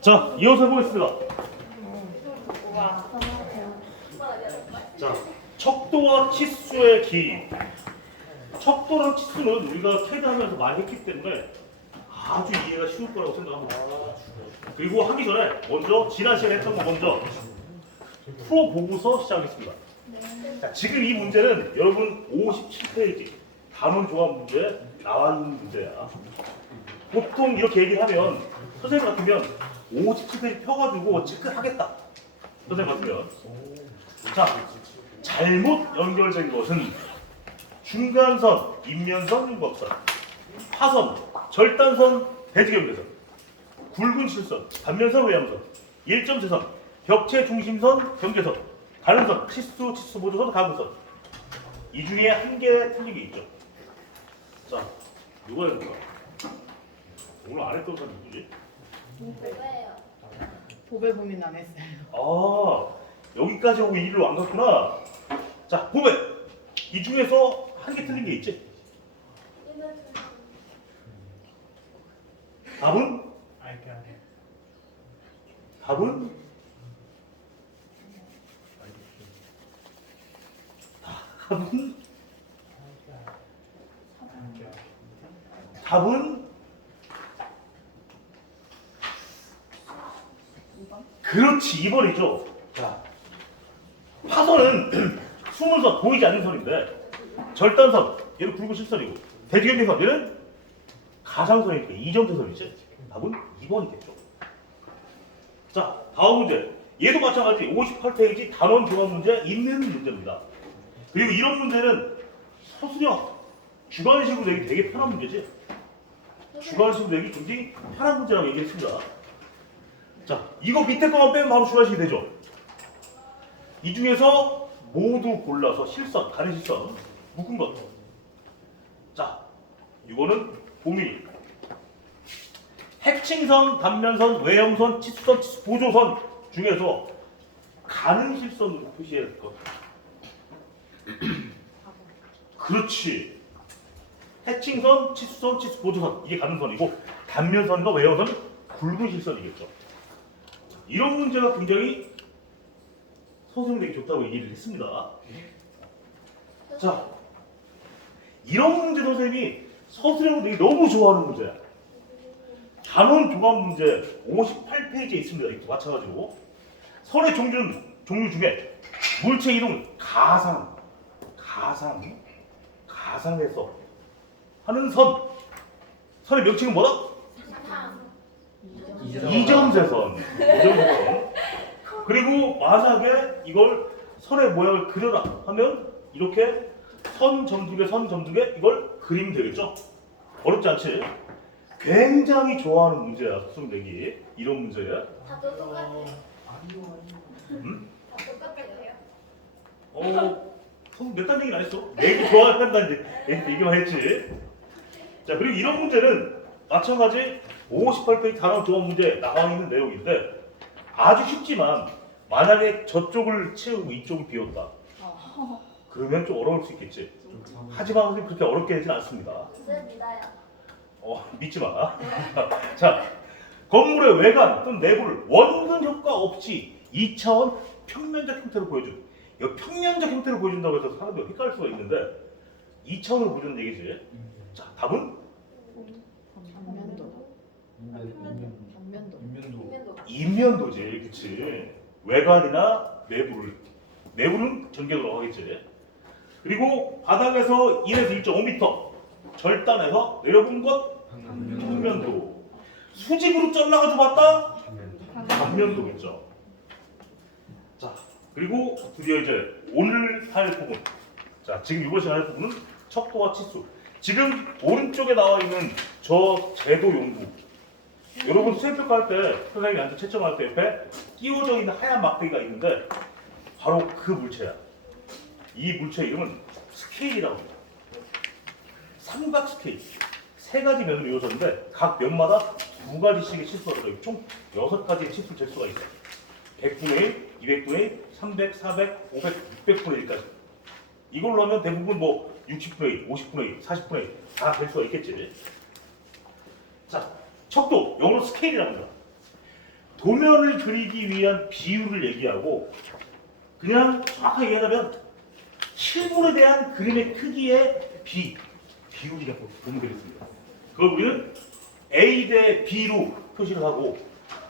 자, 이어서 해보겠습니다. 자, 척도와 치수의 기. 척도랑 치수는 우리가 캐드하면서 많이 했기 때문에 아주 이해가 쉬울 거라고 생각합니다. 그리고 하기 전에 먼저 지난 시간에 했던 거 먼저 풀어보고서 시작하겠습니다. 자, 지금 이 문제는 여러분 57페이지 단원 조합 문제 나와 있는 문제야. 보통 이렇게 얘기를 하면 선생님 같으면 57페이지 펴가지고 체크하겠다. 선생님 같으면. 자, 잘못 연결된 것은 중간선, 인면선, 윤곽선, 파선, 절단선, 대지경계선, 굵은 실선, 단면선, 외양선, 일점세선, 벽체 중심선, 경계선, 가능선, 치수, 치수 보조선, 가능선. 이 중에 한 개 틀린 게 있죠. 자, 누가 해볼까? 오늘 안 했던 사람이 누구지? 뭐예요? 보배 고민 안 했어요. 아, 여기까지 오고 이리로 안 갔구나. 자, 보배. 이 중에서 한 개 틀린 게 있지? 답은? 답은? 답은? 답은? 그렇지, 2번이죠. 자, 파선은 수문선, 보이지 않는 선인데 절단선, 얘는 굵은 실선이고 대지경계선, 얘는 가상선이니까 2점대선이지. 답은 2번이겠죠. 자, 다음 문제. 얘도 마찬가지 58페이지 단원 조합 문제 있는 문제입니다. 그리고 이런 문제는 서술형, 주관식으로 내기 되게 편한 문제지. 주관식으로 내기 굉장히 편한 문제라고 얘기했습니다. 자, 이거 밑에 거만 빼면 바로 주관식이 되죠. 이 중에서 모두 골라서 실선, 다른 실선, 묶은 것. 자, 이거는 고민이. 핵칭선, 단면선, 외형선, 치수선, 치수 보조선 중에서 가는 실선으로 표시해야 될 것. 그렇지. 핵칭선, 치수선, 치수 보조선 이게 가는 선이고 단면선과 외형선은 굵은 실선이겠죠. 이런 문제가 굉장히 서술되기 좋다고 얘기를 했습니다. 자, 이런 문제 선생님이 서술형을 되게 너무 좋아하는 문제야. 단원 조합 문제 58페이지에 있습니다. 이것도 마찬가지로 선의 종류 중에 물체 이동 가상에서 하는 선의 명칭은 뭐다? 이점세선. 그리고 만약에 이걸 선의 모양을 그려라 하면 이렇게 선 점두개 이걸 그리면 되겠죠? 어렵지 않지? 굉장히 좋아하는 문제야. 수능 내기 이런 문제야. 다도 똑같아요. 음? 다 똑같아요. 몇단 얘기는 안 했어. 내기 좋아한다 이제 얘기만 했지. 자, 그리고 이런 문제는 마찬가지 58페이지 단원 조합 문제 나와 있는 내용인데 아주 쉽지만 만약에 저쪽을 채우고 이쪽을 비웠다. 그러면 좀 어려울 수 있겠지. 하지만 선생님 그렇게 어렵게 되진 않습니다. 쌤 믿어요. 믿지 마. 자, 건물의 외관 또는 내부를 원근 효과 없이 2차원 평면적 형태로 보여준. 이 평면적 형태로 보여준다고 해서 사람들이 헷갈릴 수가 있는데 2차원으로 보여주는 얘기지. 자, 답은? 단면도. 인면도지, 그치. 외관이나 내부는 전개도라고 하겠지. 그리고 바닥에서 1에서 1.5m 절단해서 내려본 것 평면도. 수직으로 잘라가지고 봤다? 단면도겠죠. 자, 그리고 드디어 이제 오늘 할 부분. 자, 지금 이번 시간에 할 부분은 척도와 치수. 지금 오른쪽에 나와 있는 저 제도 용구. 여러분 수행평가 할 때 선생님한테 채점할 때 옆에 끼워져 있는 하얀 막대기가 있는데 바로 그 물체야. 이 물체 이름은 스케일이라고 합니다. 삼각 스케일. 세 가지 면으로 이루어졌는데 각 면마다 두 가지씩의 치수가 들어있고 총 6가지의 치수를 잴 수가 있어요. 100분의 1, 200분의 1, 300, 400, 500, 600분의 1까지. 이걸로 하면 대부분 뭐 60분의 1, 50분의 1, 40분의 1 다 될 수가 있겠지. 자, 척도, 영어로 스케일이라고 합니다. 도면을 그리기 위한 비율을 얘기하고 그냥 정확하게 얘기하자면 실물에 대한 그림의 크기의 비율이라고 보면 되겠습니다. 그걸 우리는 A 대 B로 표시를 하고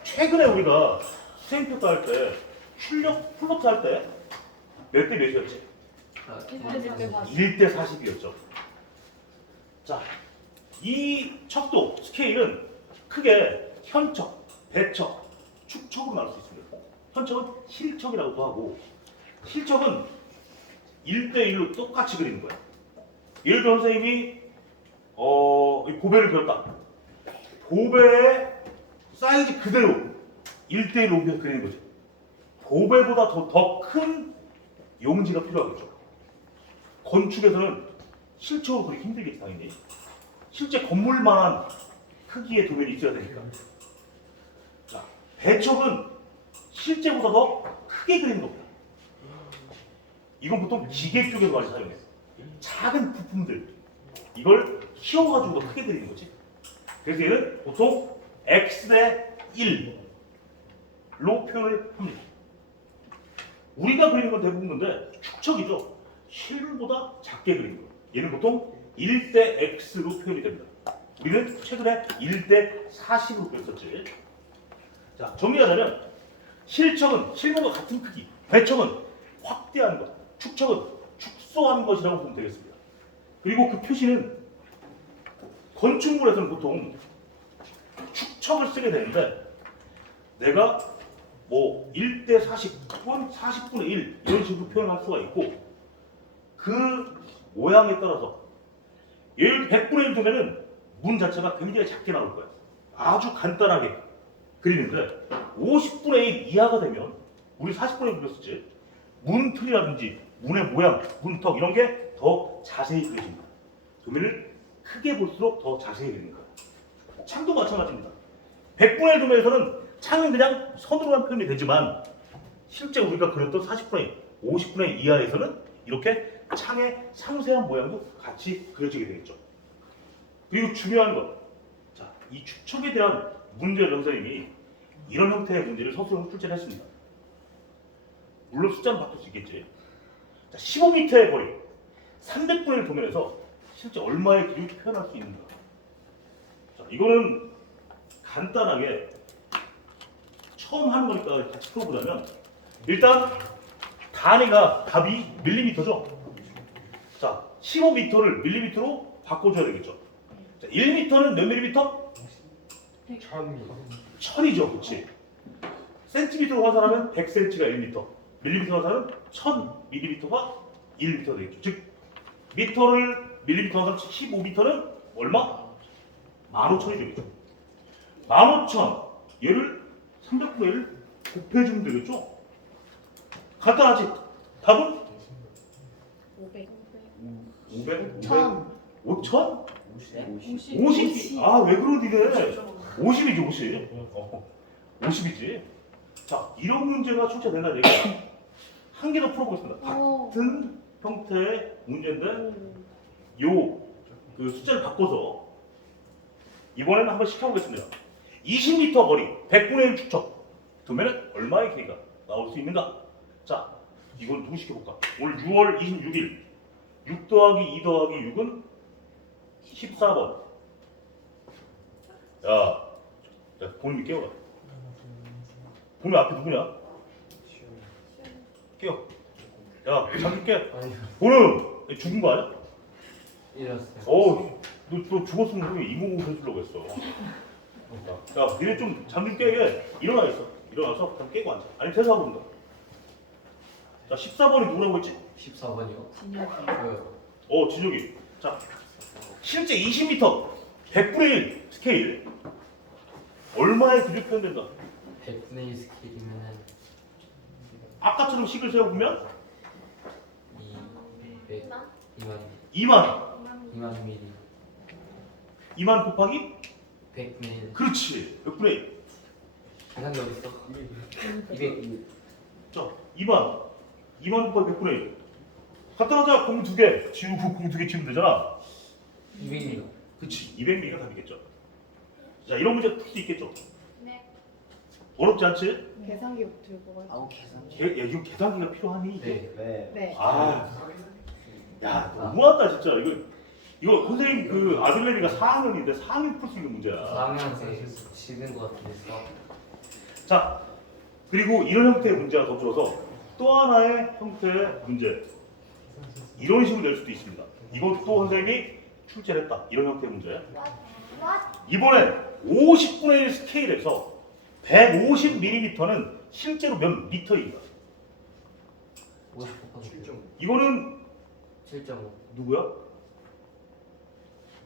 최근에 우리가 수행평가 할 때 출력 플로트 할 때 몇 대 몇이었지? 1대 40이었죠. 자, 이 척도 스케일은 크게 현척, 배척, 축척으로 나눌 수 있습니다. 현척은 실척이라고도 하고 실척은 1대1로 똑같이 그리는 거예요. 예를 들어 선생님이 이 보배를 그렸다. 보배의 사이즈 그대로 1대1로 옮겨서 그리는 거죠. 보배보다 더 큰 용지가 필요하겠죠. 건축에서는 실적으로 그렇게 힘들겠지 당연히. 실제 건물만한 크기의 도면이 있어야 되니까. 자, 배척은 실제보다 더 크게 그리는 겁니다. 이건 보통 기계 쪽에서 많이 사용해요. 작은 부품들 이걸 키워가지고 더 크게 그리는 거지. 그래서 얘는 보통 x 대 1로 표현을 합니다. 우리가 그리는 건 대부분 근데 축척이죠. 실물보다 작게 그리는 거예요. 얘는 보통 1대 x로 표현이 됩니다. 우리는 최근에 1대 40으로 그렸었지. 자, 정리하자면 실척은 실물과 같은 크기, 배척은 확대하는 것, 축척은 축소하는 것이라고 보면 되겠습니다. 그리고 그 표시는 건축물에서는 보통 축척을 쓰게 되는데 내가 뭐 1대 40 혹은 40분의 1 이런 식으로 표현할 수가 있고 그 모양에 따라서 예를 100분의 1 두면은 문 자체가 굉장히 작게 나올 거예요. 아주 간단하게 그리는데 50분의 1 이하가 되면 우리 40분의 1 그렸었지. 문틀이라든지 문의 모양, 문턱 이런 게 더 자세히 그려집니다. 도면을 크게 볼수록 더 자세히 그리는 거예요. 창도 마찬가지입니다. 100분의 1 도면에서는 창은 그냥 선으로만 표현이 되지만 실제 우리가 그렸던 40분의 1, 50분의 1 이하에서는 이렇게 창의 상세한 모양도 같이 그려지게 되겠죠. 그리고 중요한 것, 자, 이 축척에 대한 문제를 선생님이 이런 형태의 문제를 서술로 출제를 했습니다. 물론 숫자는 바꿀 수 있겠지. 자, 15m의 거리, 300분의 1 도면에서 실제 얼마의 길이를 표현할 수 있는가. 자, 이거는 간단하게 처음 하는 거니까 같이 풀어보자면 일단 단위가 답이 밀리미터죠. 자, 15m를 밀리미터로 바꿔줘야 되겠죠. 자, 1m는 몇 밀리미터? 1000이죠, 그렇지? 센티미터로 환산하면 100cm가 1m, 밀리미터로 환산은 1000mm가 1m 되겠죠. 즉, 미터를 밀리미터 환산 15m는 얼마? 15,000이 되겠죠. 15,000, 얘를 300분의 1을 곱해주면 되겠죠. 간단하지? 답은? 500. 500? 1000. 5,000? 50. 50. 아, 왜 그러니 이게? 50이지, 50. 50이지. 자, 이런 문제가 출제된다는 얘기야. 한 개 더 풀어보겠습니다. 같은 형태의 문제인데 그 숫자를 바꿔서 이번에는 한번 시켜보겠습니다. 20m 거리, 100분의 1 축척 두면은 얼마의 길이가 나올 수 있는가? 자, 이건 누구 시켜볼까? 오늘 6월 26일 6 더하기 2 더하기 6은 14번. 야, 본인이 깨워라. 본인 앞에 누구냐? 깨워. 야, 잠깐 깨. 본인 죽은 거 아니야? 이랬어요. 너 죽었으면 왜 이모고 해주려고 했어. 야, 니네 좀 잠 좀 깨게. 일어나겠어. 일어나서 그냥 깨고 앉아. 아니, 퇴사하고 온다. 자, 14번이 누구라고 했지? 14번이요? 진혁이. 저요. 진혁이. 자, 실제 20m, 100분의 1 스케일. 얼마의 기준 표현된다? 100분의 1 스케일이면은 아까처럼 식을 세워보면 200, 2만 2만. 미리 2만 곱하기? 100분의 1 그렇지. 100분의 1. 계산기 어딨어? 200 자, 2만 곱하기 100분의 1. 갖다 놓자. 공 2개. 지우고 공 2개 지우면 되잖아. 200입니다. 그치. 200mm가 답이겠죠. 자, 이런 문제 풀 수 있겠죠. 네. 어렵지 않지? 계산기 들고 가요. 아우 계산. 야, 이거 계산기가 필요하니? 네. 네. 네. 아, 야, 너무하다 진짜. 이거 선생님 그 아들내미가 4학년인데 4학년 풀 수 있는 문제야. 4학년생 지는 것 같은데 수학. 자, 그리고 이런 형태의 문제가 덧줘서 또 하나의 형태의 문제. 이런 식으로 낼 수도 있습니다. 이것도 선생님이 출제를 했다. 이런 형태의 문제. What? 이번엔 50분의 1 스케일에서 150mm는 실제로 몇 미터인가? 50%. 이거는 7.5. 누구야?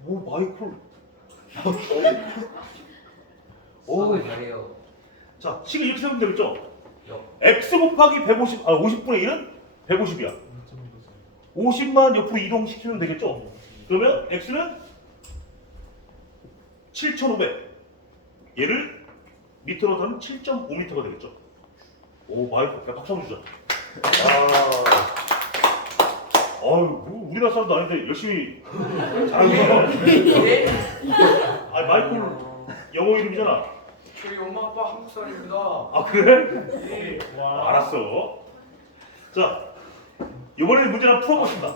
오, 마이클. 수학을 잘해요. 자, 식을 이렇게 세우면 되겠죠? 역. x 곱하기 50분의 1은 150이야. 50만 옆으로 이동시키면 되겠죠? 그러면 x는 7,500. 얘를 미터로 하면 7.5m가 되겠죠? 오, 마이클. 그냥 박수 한번 주자. 아유, 우리나라 사람도 아닌데 열심히 잘하는 네? 아, 마이클 영어 이름이잖아. 저희 엄마 아빠 한국 사람입니다. 아, 그래? 예. 알았어. 자, 이번에는 문제 하나 풀어보겠습니다.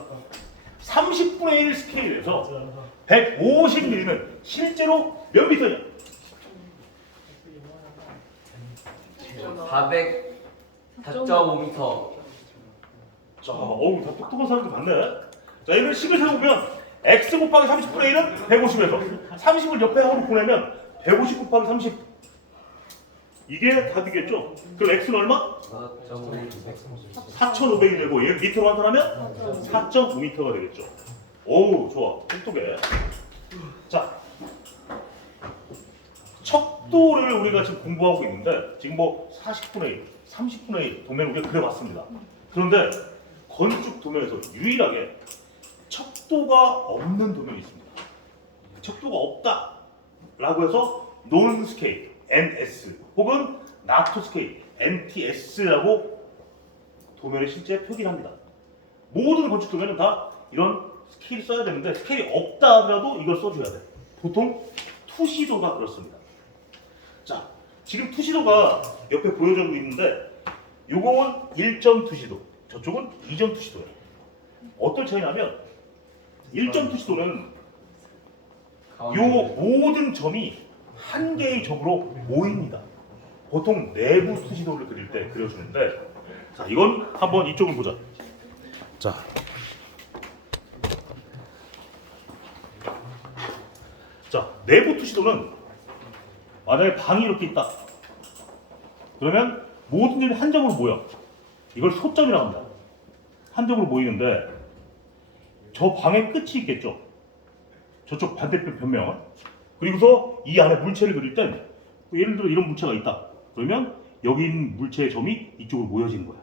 30분의 1 스케일에서 150mm는 실제로 몇 미터냐? 404.5m. 자, 어우, 다 똑똑한 사람들 많네. 자, 이걸 식을 세우면 x 곱하기 30분의 1은 150에서 30을 옆에 하고 보내면 150 곱하기 30. 이게 답이겠죠? 그럼 x는 얼마? 4.5. 4,500이 되고 얘를 미터로 환산하면 4.5m가 되겠죠. 오우, 좋아. 똑똑해. 자, 척도를 우리가 지금 공부하고 있는데 지금 뭐 40분의 1, 30분의 1 도면을 우리가 그려봤습니다. 그런데 건축 도면에서 유일하게 척도가 없는 도면이 있습니다. 척도가 없다라고 해서 논 스케일, NS 혹은 나토 스케일, NTS라고 도면에 실제 표기를 합니다. 모든 건축 도면은 다 이런 스케일이 써야 되는데 스케일이 없다 하더라도 이걸 써줘야 돼. 보통 투시도가 그렇습니다. 자, 지금 투시도가 옆에 보여주고 있는데 요거는 1점 투시도, 저쪽은 2점 투시도예요. 어떤 차이냐면 1점 투시도는 요 모든 점이 한 개의 점으로 모입니다. 보통 내부 투시도를 그릴 때 그려주는데, 자, 이건 한번 이쪽을 보자. 자, 내부 투시도는 만약에 방이 이렇게 있다. 그러면 모든 점이 한 점으로 모여. 이걸 소점이라고 합니다. 한 점으로 모이는데 저 방의 끝이 있겠죠. 저쪽 반대편 변명은. 그리고서 이 안에 물체를 그릴 땐 예를 들어 이런 물체가 있다. 그러면 여기 있는 물체의 점이 이쪽으로 모여지는 거야.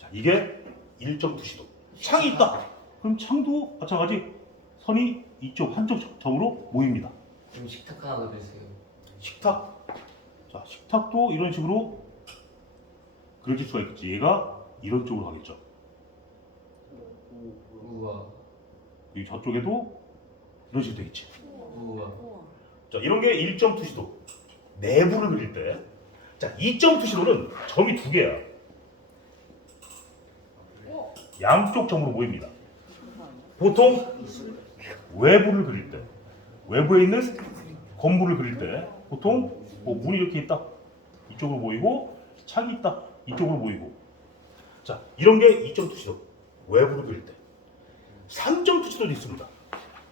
자, 이게 1점 투시도. 창이 있다. 그럼 창도 마찬가지 선이 이쪽 한쪽 점으로 모입니다. 그럼 식탁 하나 더 주세요. 식탁. 자, 식탁도 이런 식으로 그려질 수가 있겠지. 얘가 이런 쪽으로 가겠죠. 우와. 이 저쪽에도 이런 식으로 되겠지. 우와. 자, 이런 게 1점 투시도. 내부를 그릴 때. 자, 2점 투시도는 점이 두 개야. 양쪽 점으로 모입니다. 보통 외부를 그릴 때, 외부에 있는 건물을 그릴 때 보통 뭐 문이 이렇게 있다. 이쪽으로 모이고 창이 있다. 이쪽으로 모이고. 자, 이런 게 2점 투시도. 외부를 그릴 때. 3점 투시도도 있습니다.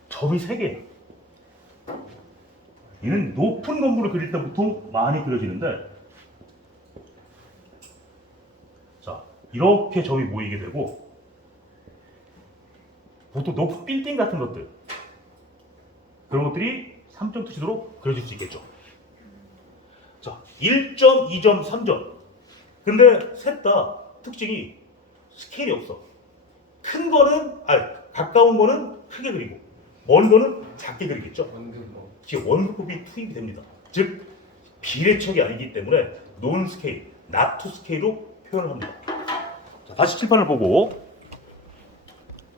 점이 3개. 얘는 높은 건물을 그릴 때 보통 많이 그려지는데, 자, 이렇게 점이 모이게 되고, 보통 높은 빌딩 같은 것들, 그런 것들이 3점 투시도로 그려질 수 있겠죠. 자, 1점, 2점, 3점. 근데 셋 다 특징이 스케일이 없어. 큰 거는, 가까운 거는 크게 그리고, 먼 거는 작게 그리겠죠. 원근법. 지금 원급이 투입이 됩니다. 즉, 비례척이 아니기 때문에 논 스케일, 나투 스케일로 표현을 합니다. 자, 다시 칠판을 보고,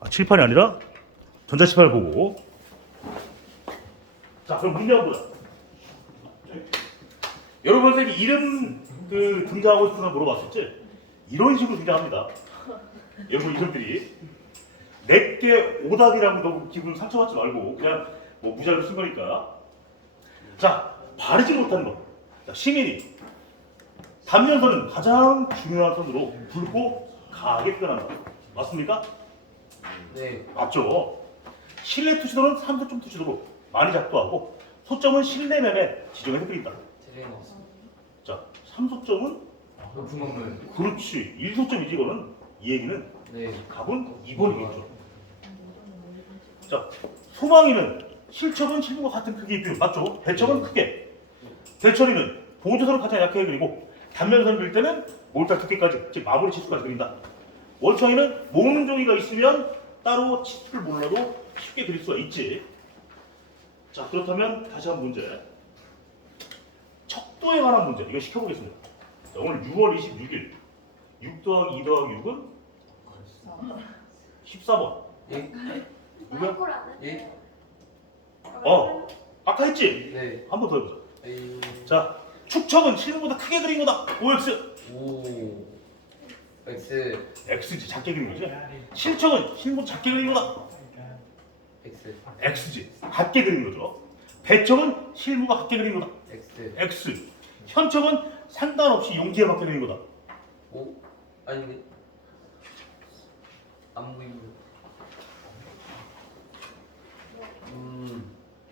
칠판이 아니라 전자칠판을 보고, 자, 그럼 문제 한번 보자. 여러분 선생님이 이름 등장하고 싶으나 물어봤었지? 이런 식으로 등장합니다. 여러분 이름들이 내게 오답이라고 너무 기분 상처받지 말고 그냥 뭐 무자를 쓴 거니까. 자, 바르지 못한 거. 자, 시민이 단면선은 가장 중요한 선으로 붉고 강하게 표현한다. 맞습니까? 네. 맞죠? 실내 투시도는 3소점 투시도로 많이 작동하고 소점은 실내면에 지정해서 그린다. 트레이너. 자, 3소점은 높은 건물. 그렇지. 1소점이지 이거는. 이 얘기는 네. 답은 2번이겠죠. 자, 소망이는 실척은 실무와 같은 크기의 뷰. 맞죠? 대척은 크게. 대처리는 보조선을 가장 약하게 그리고 단면선을 그릴 때는 몰탈 두께까지, 즉 마무리 치수까지 그린다. 월청이는 모으는 종이가 있으면 따로 치수를 몰라도 쉽게 그릴 수가 있지. 자, 그렇다면 다시 한 문제. 척도에 관한 문제. 이거 시켜보겠습니다. 자, 오늘 6월 26일 6 더하기 2 더하기 6은 14번. 예? 누구야? 말고라는? 예? 아까 했지? 네. 한 번 더 해보자. 에이. 자, 축척은 실무보다 크게 그린 거다. OX. 오. X. X지, 작게 그린 거지. 실척은 실무보다 작게 그린 거다. X. X지, 작게 그린 거죠. 배척은 실무가 작게 그린 거다. X. X. 현척은 상관없이 용기에 맞게 그린 거다. 오. 아닌데. 안 보이고.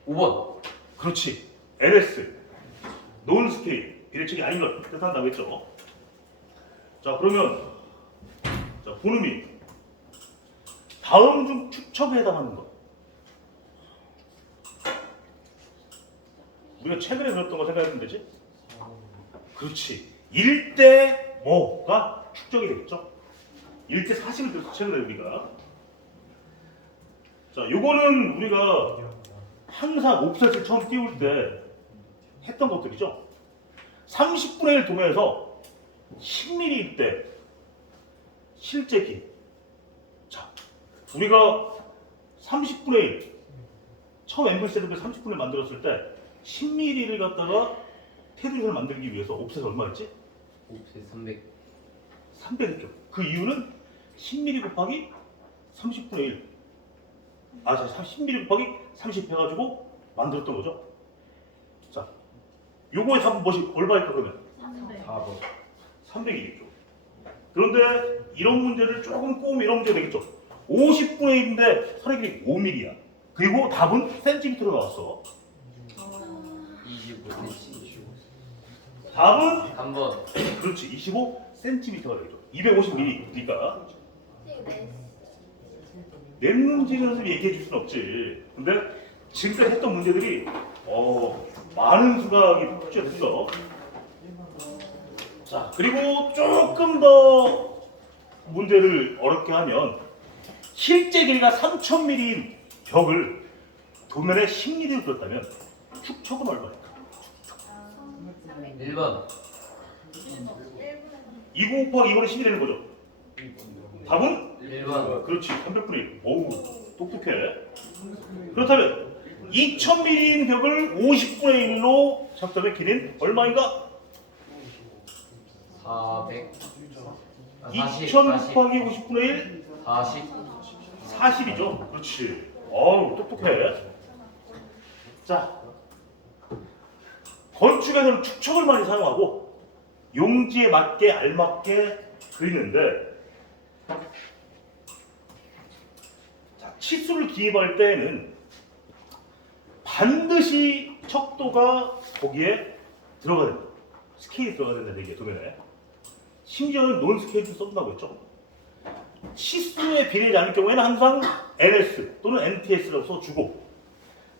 5번. 그렇지. LS. 논 스케일. 비례책이 아닌 걸 뜻한다고 했죠. 자, 그러면 자, 본음이 다음 중 축척에 해당하는 것. 우리가 최근에 배웠던 거 생각하면 되지? 그렇지. 일대 뭐가 축적이 되겠죠? 일대 사실을 들어서 최근에 우리가. 자, 요거는 우리가 항상 옵셋을 처음 띄울 때 했던 것들이죠. 30분의 1 도면에서 10mm일 때 실제 길. 자, 우리가 30분의 1 처음 엠블 세트를 30분을 만들었을 때 10mm를 갖다가 테두리를 만들기 위해서 옵셋 얼마였지? 옵셋 300. 300 했죠. 그 이유는 10mm 곱하기 30분의 1. 아, 10mm 곱하기 30 해가지고 만들었던 거죠. 자, 요거의 답은 무엇이 얼마일까 그러면? 4번. 300이겠죠. 그런데 이런 문제를 조금 꼬우면 이런 문제가 되겠죠. 50분의 1인데 선의 길이 5mm야. 그리고 답은 센티미터로 나왔어. 25cm. 답은 3번. 그렇지 25cm가 되죠. 250mm니까. 냈는지는 선생님이 얘기해 줄 수는 없지. 근데 지금까지 했던 문제들이 많은 수학이 출제가 됐어. 자, 그리고 조금 더 문제를 어렵게 하면 실제 길이가 3000mm인 벽을 도면에 10mm로 그렸다면 축척은 얼마일까? 1번. 2 곱하기 2분의 10이 되는 거죠. 답은? 1번. 그렇지, 300분의 1. 어우, 똑똑해. 그렇다면 2000mm인 벽을 50분의 1로 잡다면 길이는 얼마인가? 400. 2000 곱하기 50분의 1? 40. 40이죠. 그렇지. 어우, 똑똑해. 자, 건축에서는 축척을 많이 사용하고 용지에 맞게 알맞게 그리는데, 자, 치수를 기입할 때에는 반드시 척도가 거기에 들어가야 된다. 스케일이 들어가야 된다는 얘기예요, 도면에. 심지어는 논 스케일도 써준다고 했죠. 치수에 비례하지 않을 경우에는 항상 NS 또는 NTS라고 써주고,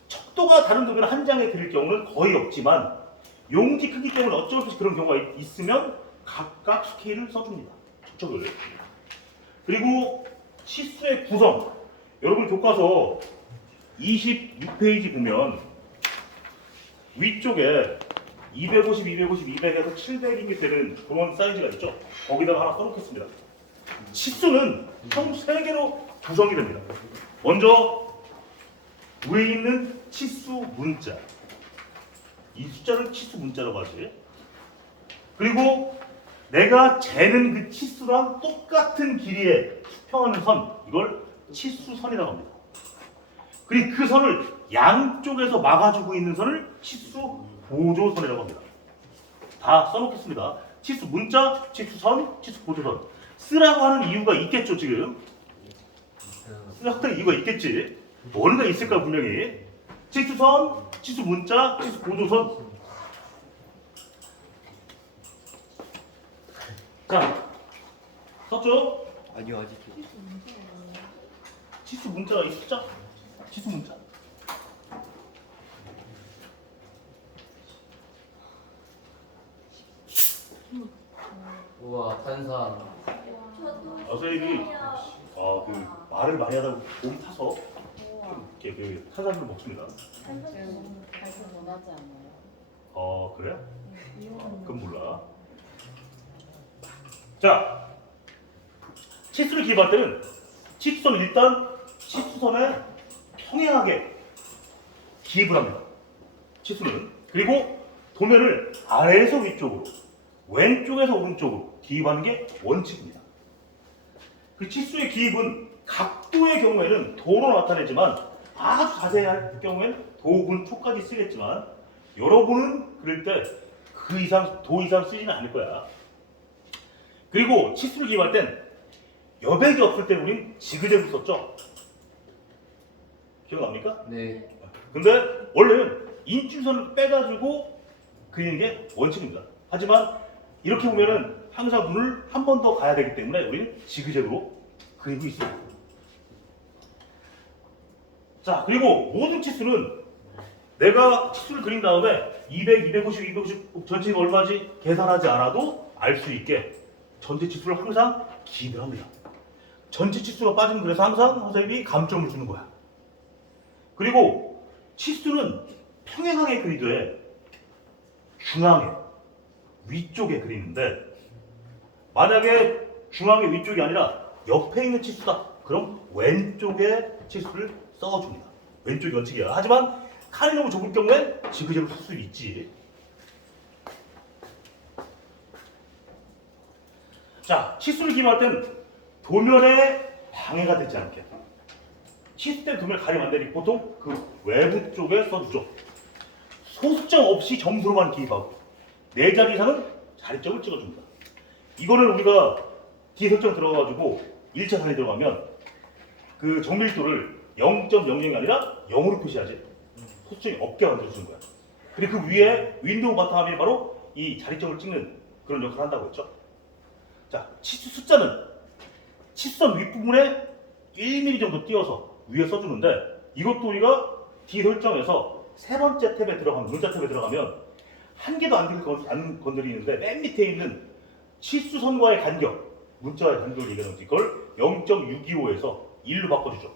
척도가 다른 도면을 한 장에 그릴 경우는 거의 없지만 용지 크기 때문에 어쩔 수 없이 그런 경우가 있으면 각각 스케일을 써줍니다. 척도를. 그리고 치수의 구성, 여러분 교과서 26페이지 보면 위쪽에 250, 250, 200에서 700이 되는 그런 사이즈가 있죠. 거기다가 하나 써놓겠습니다. 치수는 총 3개로 구성이 됩니다. 먼저 위에 있는 치수 문자, 이 숫자를 치수 문자라고 하지. 그리고 내가 재는 그 치수랑 똑같은 길이의 수평하는 선, 이걸 치수선이라고 합니다. 그리고 그 선을 양쪽에서 막아주고 있는 선을 치수 보조선이라고 합니다. 다 써놓겠습니다. 치수 문자, 치수선, 치수 보조선. 쓰라고 하는 이유가 있겠죠, 지금? 쓰라고 하는 이유가 있겠지. 뭔가 있을까, 분명히. 치수선, 치수 문자, 치수 보조선. 자, 썼죠? 아니요 아직. 치수 문자가 이 숫자? 치수 문자. 우와 탄산. 저도 선생님이 있어요. 그 말을 많이 하다 몸 타서 우와. 이렇게 그 탄산을 먹습니다. 지금 발표 원하지 않아요. 그래? 이유는 그건 몰라. 자, 치수를 기입할 때는 치수선은 일단 치수선에 평행하게 기입을 합니다. 치수는. 그리고 도면을 아래에서 위쪽으로, 왼쪽에서 오른쪽으로 기입하는 게 원칙입니다. 그 치수의 기입은 각도의 경우에는 도로 나타내지만 아주 자세히 할 경우에는 도분 초까지 쓰겠지만 여러분은 그럴 때 그 이상, 도 이상 쓰지는 않을 거야. 그리고 치수를 기입할 땐 여백이 없을 때 우린 지그재그로 썼죠? 기억납니까? 네. 근데 원래는 인출선을 빼가지고 그리는 게 원칙입니다. 하지만 이렇게 보면은 항상 눈을 한 번 더 가야 되기 때문에 우리는 지그재그로 그리고 있습니다. 자, 그리고 모든 치수는 내가 치수를 그린 다음에 200, 250, 250 전체가 얼마지 계산하지 않아도 알 수 있게 전체 치수를 항상 기입을 합니다. 전체 치수가 빠지면 그래서 항상 선생님이 감점을 주는 거야. 그리고 치수는 평행하게 그리되 중앙에 위쪽에 그리는데 만약에 중앙에 위쪽이 아니라 옆에 있는 치수다. 그럼 왼쪽에 치수를 써줍니다. 왼쪽이 원칙이야. 하지만 칸이 너무 좁을 경우엔 지그재그로 쓸 수 있지. 자, 치수를 기입할 땐 도면에 방해가 되지 않게. 치수 때 도면을 가리면 안 되니 보통 그 외부 쪽에 써주죠. 소수점 없이 점수로만 기입하고 4자리 이상은 자리점을 찍어줍니다. 이거는 우리가 뒤에 설정 들어가가지고 1차 단위 들어가면 그 정밀도를 0.00이 아니라 0으로 표시하지. 소수점이 없게 만들어주는 거야. 그리고 그 위에 윈도우 바탕화면이 바로 이 자리점을 찍는 그런 역할을 한다고 했죠. 자, 치수 숫자는 치수선 윗부분에 1mm 정도 띄워서 위에 써주는데 이것도 우리가 뒤 설정에서 세 번째 탭에 들어가면 문자 탭에 들어가면 한 개도 안 건드리는데 맨 밑에 있는 치수선과의 간격 문자와의 간격을 얘기하는 거지. 그걸 0.625에서 1로 바꿔주죠.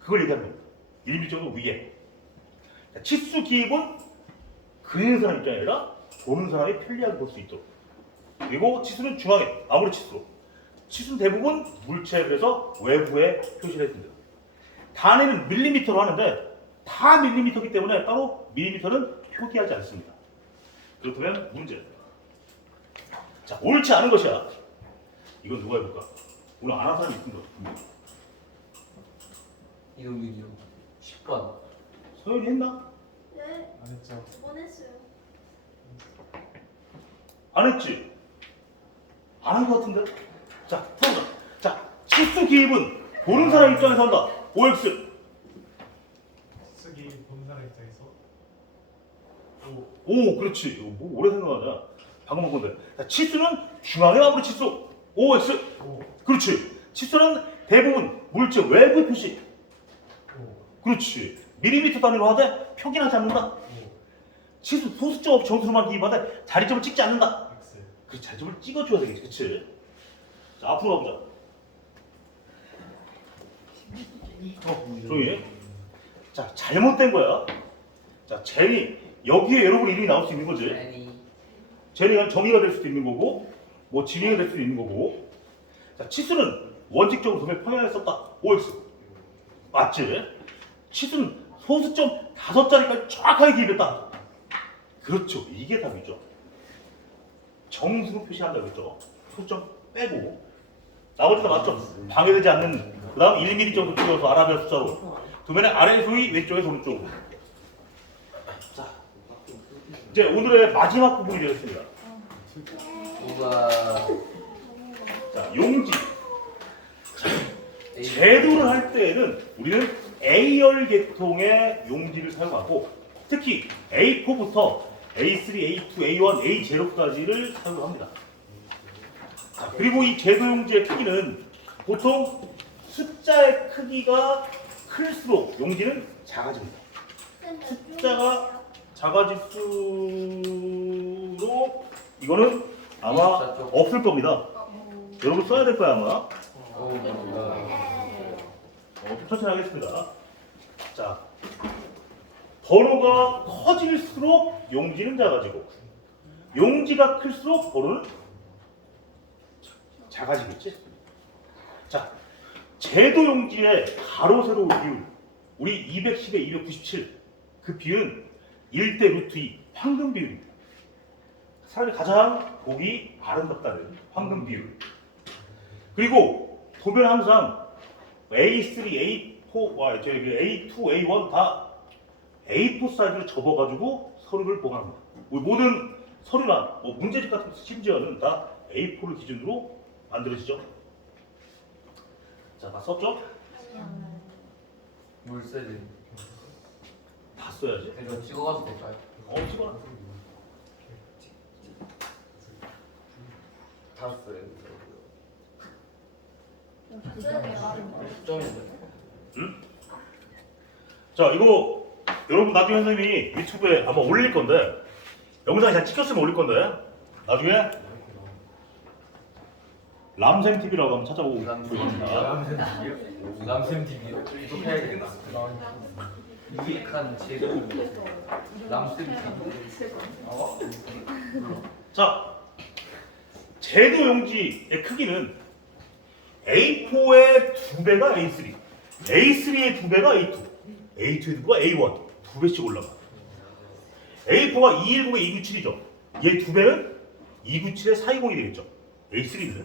그걸 얘기하는 겁니다. 1mm 정도 위에. 자, 치수 기입은 그리는 사람 입장이 아니라 보는 사람이 편리하게 볼 수 있도록. 그리고 치수는 중앙에 아무리 치수로. 치수는 대부분 물체 그래서 외부에 표시를 해줍니다. 단위는 밀리미터로 하는데 다 밀리미터이기 때문에 따로 밀리미터는 표기하지 않습니다. 그렇다면 문제. 자, 옳지 않은 것이야. 이건 누가 해볼까? 오늘 안 한 사람이 있는 것 같은데. 이동균이요. 10번. 서현이 했나? 네, 안 했죠. 2번 했어요. 안 했지? 안 한 것 같은데? 자, 풀어보자. 자, 치수 기입은 보는 사람 입장에서 한다. OX. 쓰기 본 사람 입장에서 오, 그렇지. 이거 뭐 오래 생각하냐. 방금 한 건데. 자, 치수는 중앙의 마무리 치수. OX. 오, 그렇지. 치수는 대부분 물체 외부 표시. 오, 그렇지. 밀리미터 단위로 하되 표기하지 않는다. 오, 치수 소수점 없이 점수로만 기입하되 자리점을 찍지 않는다. X. 그 자리점을 찍어줘야 되겠지. 그치? 자, 앞으로 가보자. 조용히 해. 자, 잘못된 거야. 자, 제니. 여기에 여러분 이름이 나올 수 있는 거지. 애니. 제니가 정의가 될 수도 있는 거고, 뭐 진행이 될 수도 있는 거고. 자, 치수는 원칙적으로 도면 평행하게 썼다. OX. 맞지? 치수는 소수점 5자리까지 정확하게 기입했다. 그렇죠. 이게 답이죠. 정수로 표시한다고 했죠. 소수점 빼고 나머지 다 맞죠? 방해되지 않는 그 다음 1mm 정도 줄여서 아라비아 숫자로 도면의 아래 소위 왼쪽에서 오른쪽으로. 자, 이제 오늘의 마지막 부분이 되었습니다. 우와. 자, 용지. 제도를 할 때에는 우리는 A열 계통의 용지를 사용하고 특히 A4부터 A3, A2, A1, A0까지를 사용합니다. 자, 그리고 이 제도 용지의 크기는 보통 숫자의 크기가 클수록 용지는 작아집니다. 숫자가 작아질수록 이거는 아마 없을 겁니다. 여러분 써야 될 거야 아마. 좀 천천히 하겠습니다. 자, 번호가 커질수록 용지는 작아지고 용지가 클수록 번호는 작아지겠지? 자, 제도 용지의 가로 세로 비율 우리 210에 297 그 비율은 1대 루트 2 황금 비율입니다. 사람이 가장 보기 아름답다는 황금 비율. 그리고 도면 항상 A3, A4, A2, A1 다 A4 사이즈로 접어가지고 서류를 보관합니다. 우리 모든 서류나 문제집 같은 심지어는 다 A4를 기준으로 만들어지죠. 자, 다 썼죠? 물 써야지. 다 써야지. 이거 찍어가도 될까요? 찍어라. 다 써요. 네. 점인데. 응? 자, 이거 여러분 나중에 선생님이 유튜브에 아마 올릴 건데 영상이 잘 찍혔으면 올릴 건데 나중에 람샘 TV라고 한번 찾아보고 있습니다. 남샘 TV요? 이거 해야겠다. 유익한 제도. 남샘 TV. 자, 제도 용지의 크기는 A4의 2배가 A3, A3의 2배가 A2, A2의 2배가 A1 2배씩 올라가. A4가 210에 297이죠. 얘 2배는 297에 420이 되겠죠. A3는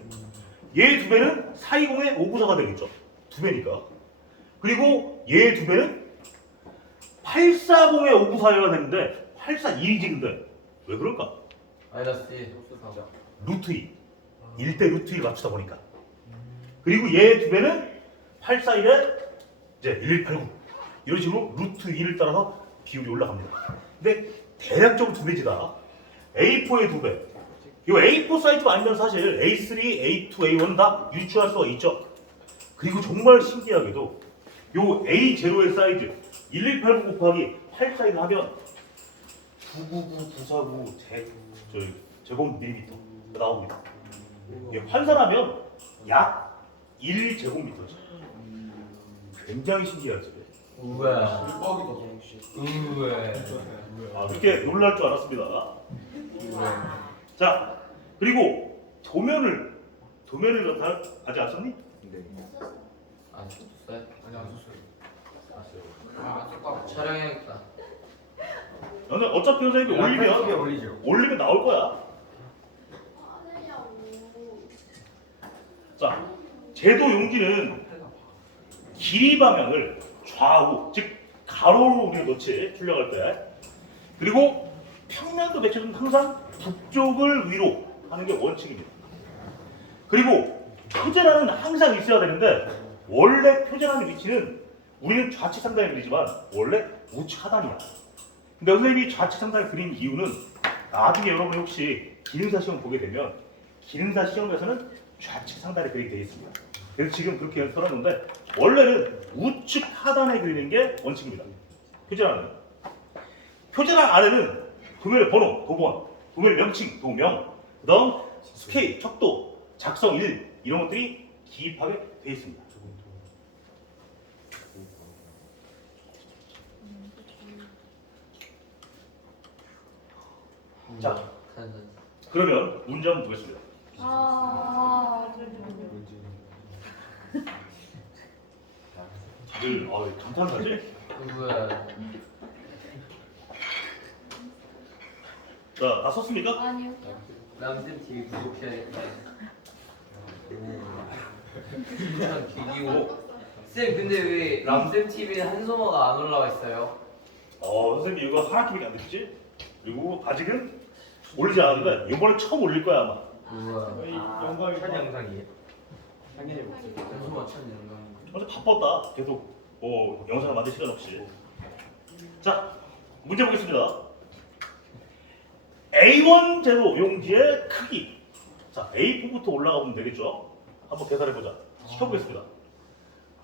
얘 2배는 420에 594가 되겠죠. 2배니까. 그리고 얘 2배는 840에 594가 되는데 841이지 근데 왜 그럴까? 마이너스 1. 루트 2 1대 루트 2를 맞추다 보니까. 그리고 얘 2배는 841에 이제 1189 이런 식으로 루트 2를 따라서 비율이 올라갑니다. 근데 대략적으로 2배지다. A4의 2배. 이 A4 사이즈가 아니면 사실 A3, A2, A1은 다 유추할 수가 있죠. 그리고 정말 신기하게도 요 A0의 사이즈 1189 곱하기 841을 하면 999949 제곱 밀리미터 나옵니다. 이게 환산하면 약 1제곱미터죠. 굉장히 신기하죠. 우와. 우와. 그렇게 놀랄 줄 알았습니다. 자, 그리고 도면을 아직 안 썼니? 안 썼어요? 아니 안 썼어요. 촬영해야겠다. 너는 어차피 선생님이 올리면 나올 거야. 자, 제도 용지는 길이 방향을 좌우, 즉 가로로 우리가 넣지 출력할 때. 그리고 평면도 배치는 항상 북쪽을 위로 하는 게 원칙입니다. 그리고 표제란은 항상 있어야 되는데 원래 표제란의 위치는 우리는 좌측 상단에 그리지만 원래 우측 하단이야. 근데 선생님이 좌측 상단에 그린 이유는 나중에 여러분이 혹시 기능사 시험 보게 되면 기능사 시험에서는 좌측 상단에 그리게 되어 있습니다. 그래서 지금 그렇게 연습을 하는데 원래는 우측 하단에 그리는 게 원칙입니다. 표제란은. 표제란 안에는 도면의 번호, 도번, 도면의 명칭, 도명, 그 다음 스케일, 척도, 작성일 이런 것들이 기입하게 되어 있습니다. 자, 그러면 문제 한번 보겠습니다. 다들 감탄하지? 우와. 자, 다 썼습니까? 아니요. 남쌤 TV 구독해야겠다. 참 기기고. 쌤 근데 왜 람쌤 TV는 한소마가 안 올라와 있어요? 선생님 이거 하나밖에 안 됐지? 그리고 아직은 올리지 않았는데 이번에 처음 올릴 거야 아마. 우와. 저희 영광이 첫 영상이에요? 당연히 한소마 첫 영상. 어제 바빴다. 계속 영상을 만들 시간 없이. 자, 문제 보겠습니다. A1 제로 용지의 크기. 자, A4부터 올라가 보면 되겠죠? 한번 계산해 보자. 시켜보겠습니다.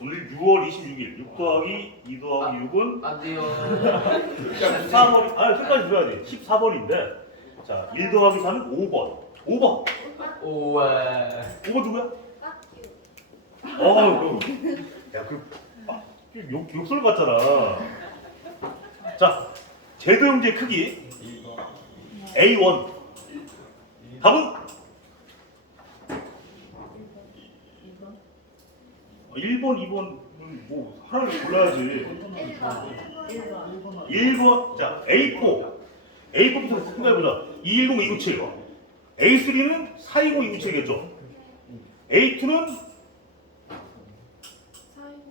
오늘 6월 26일 6 더하기 2 더하기 6은 안 돼요. 14번이 끝까지 들어야 돼. 14번인데 자, 1 더하기 4는 5번. 5번. 우와. 5번 누구야? 야, 욕설 같잖아. 자, 제도 형제의 크기 A1. 답은 1번, 2번은 뭐 하나를 골라야지. 1번, 자, A4. A4부터 생각해보자. 210, 297. A3는 420, 297이겠죠. A2는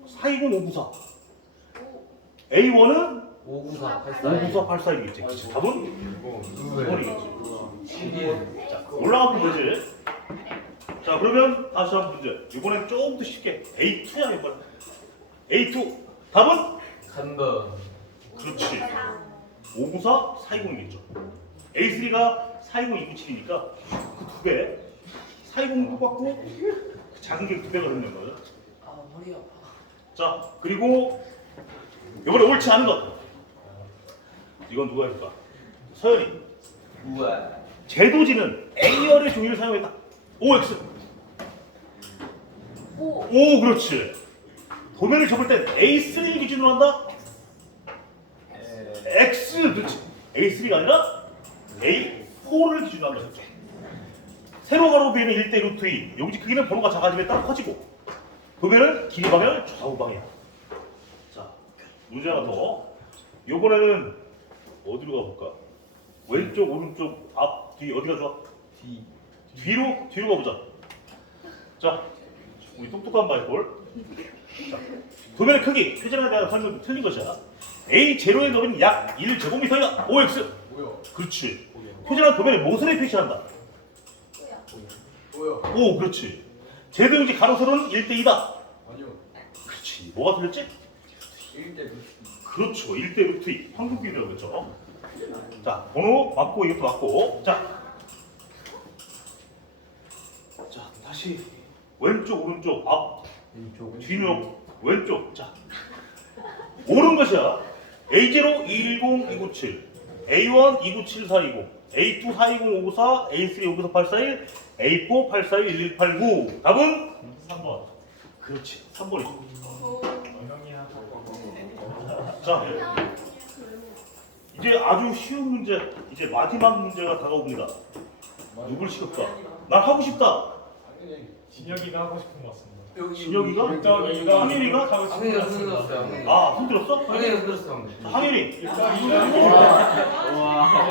420, 594. A1은 594 594, 84이겠지. 그치? 답은 2번이겠지. 자, 올라가면 되지. 자, 그러면 다시 한 문제. 이번엔 조금 더 쉽게. A2야, 이번. A2. 답은? 3번. 그렇지. 594, 420이겠죠. A3가 420, 297이니까 그 두 배. 420 똑같고 그 작은 게 두 배가 되는 거죠. 아 머리 아파. 자, 그리고 이번에 옳지 않은 것. 이건 누가 해줄까? 서현이. 우와. 제도지는 A열의 종이를 사용했다. OX. 오. 오, 그렇지. 도면을 접을 땐 A3 기준으로 한다. X, 그렇지. A3가 아니라 A4를 기준으로 한다. 세로 가로 비는 1대 루트 2. 용지 크기는 번호가 작아짐에 따라 커지고 도면은 길이 방향은 좌우 방향. 자, 문제 하나 더. 이번에는 어디로 가볼까? 왼쪽, 오른쪽, 앞, 뒤 어디가 좋아? D. 뒤로 가보자. 자, 우리 똑똑한 바이볼. 자, 도면의 크기, 표준에 대한 설명이 틀린 것이야. A0의 넓이는 약 1제곱미터이다. OX. 뭐야? 그렇지. 표준한 도면의 모서리에 표시한다. 뭐야? 오, 그렇지. 제도용지 가로세로는 1대2다. 아니요. 그렇지. 뭐가 틀렸지? 1대 그렇죠. 1대 루트 2. 황금비례라고 그랬죠. 자, 번호 맞고 이것도 맞고. 자, 다시 왼쪽, 오른쪽, 앞, 뒤로, 왼쪽. 자, 옳은 것이야. A0, 210, 297, A1, 297, 420, A2, 420, 594, A3, 594, 841, A4, 841, 1189. 답은 3번. 그렇지. 3번이죠. 형이야. 자, 이제 아주 쉬운 문제, 이제 마지막 문제가 다가옵니다. 누굴 시킬까? 난 하고 싶다. 진혁이가 하고 싶은 것 같습니다. 진혁이가? 일정이가 황현이가? 하고 싶은 황현이가 것 같습니다. 흔들었어요. 아, 힘들었어? 황현이가 흔들었어. 황현이. 와.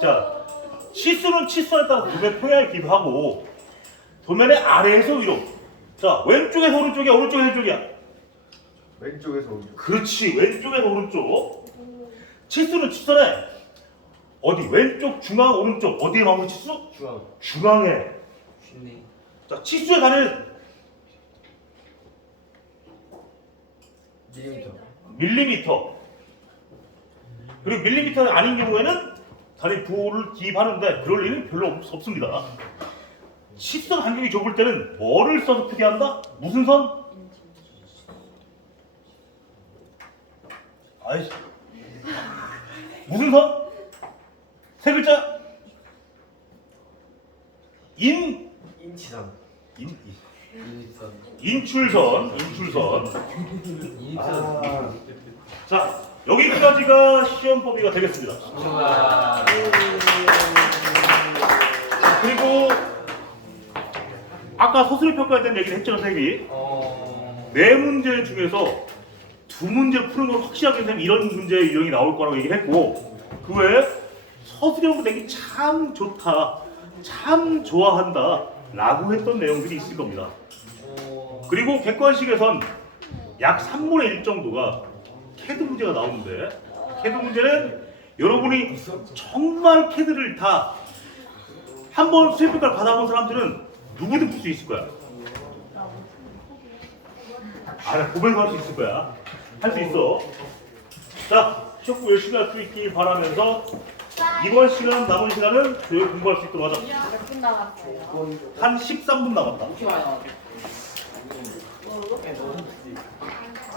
자, 치수는 치수에 따라 도면 평양을 기입하고 도면의 아래에서 위로. 자, 왼쪽에서 오른쪽이야, 오른쪽에서 왼쪽이야. 왼쪽에서 오른쪽. 그렇지, 왼쪽에서 오른쪽. 치수는 치수네. 어디? 왼쪽, 중앙, 오른쪽. 어디에 마무리 치수? 중앙. 중앙에. 쉽네. 자, 치수에 가는 밀리미터. 밀리미터. 그리고 밀리미터가 아닌 경우에는 다른 부호를 기입하는데 그럴 일은 별로 없습니다. 시선 간격이 좁을 때는 뭐를 써서 표기한다? 무슨 선? 아이씨. 무슨 선? 세 글자? 인치선. 인입선. 인출선. 인입선. 자, 여기까지가 시험 범위가 되겠습니다. 우와. 그리고 아까 서술이 평가에 대한 얘기를 했죠, 선생님이. 네 문제 중에서 두 문제 푸는 걸 확실하게 되면 이런 문제 유형이 나올 거라고 얘기를 했고, 그 외에 서술형 내기 참 좋다, 참 좋아한다 라고 했던 내용들이 있을 겁니다. 그리고 객관식에선 약 3분의 1 정도가 캐드 문제가 나오는데, 캐드 문제는 여러분이 정말 캐드를 다 한 번 수행평가를 받아본 사람들은 누구든 풀 수 있을 거야. 나 보면서 할 수 있을 거야. 할 수 있어. 자, 시험 열심히 할 수 있길 바라면서 이번 시간 남은 시간은 조용히 공부할 수 있도록 하자. 몇 분 남았어요? 한 13분 남았다. 혹시 많이 나왔죠?